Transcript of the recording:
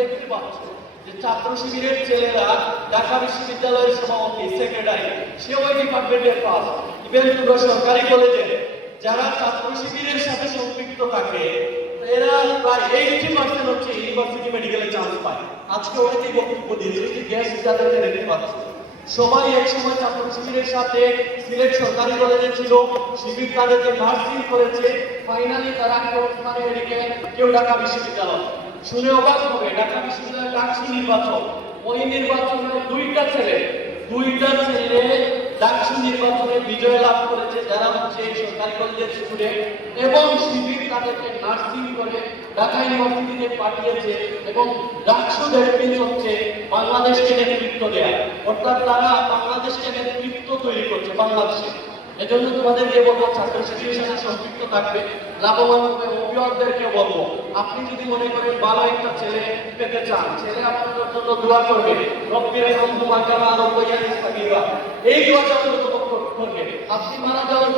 দেখতে পাচ্ছ যে ছাত্র শিবিরের ছেলেরা ঢাকা বিশ্ববিদ্যালয়ের সভাপতি, সেক্রেটারি সে ওই ডিপার্টমেন্টের পাস ইভেন পুরো সরকারি কলেজে যারা ছাত্র শিবিরের সাথে সম্পৃক্ত থাকে, এরা প্রায় এইটি পার্সেন্ট হচ্ছে ইউনিভার্সিটি মেডিকেলে চান্স পায়। আজকে বক্তব্য গ্যাস দেখতে সবাই এক সময় ছাত্র শিবিরের সাথে সিলেট সরকারি কলেজে ছিল, শিবির তাদেরকে নার্সিং করেছে ফাইনালি তারা কেউ মেডিকেল কেউ ঢাকা বিশ্ববিদ্যালয়। শুনে অবাক হবে, ঢাকা বিশ্ববিদ্যালয়ের ডাকসু নির্বাচন ওই নির্বাচনে দুইটা ছেলে দুইটা ছেলে ডাকসু নির্বাচনে বিজয় লাভ করেছে, যারা হচ্ছে সরকারি কলেজের স্টুডেন্ট এবং শিবির তাদেরকে নার্সিং করে ঢাকা ইউনিভার্সিটিতে পাঠিয়েছে এবং ডাকসু ডেভেলপিং হচ্ছে বাংলাদেশকে নেতৃত্ব দেয়া। অর্থাৎ তারা বাংলাদেশকে নেতৃত্ব তৈরি করছে, বাংলাদেশে। এজন্য তোমাদেরকে বলব, ছাত্র সাথে সম্পৃক্ত থাকবে, লাভবান হবে অভিভাবকদেরকে বলব, আপনি যদি মনে করেন ভালো একটা ছেলে পেতে চান, ছেলে আপনার জন্য দোয়া করবে, রব্বির বন্ধু মাকামা আরও বইয়া এই দোয়াটা করবে, আপনি মারা যাওয়ার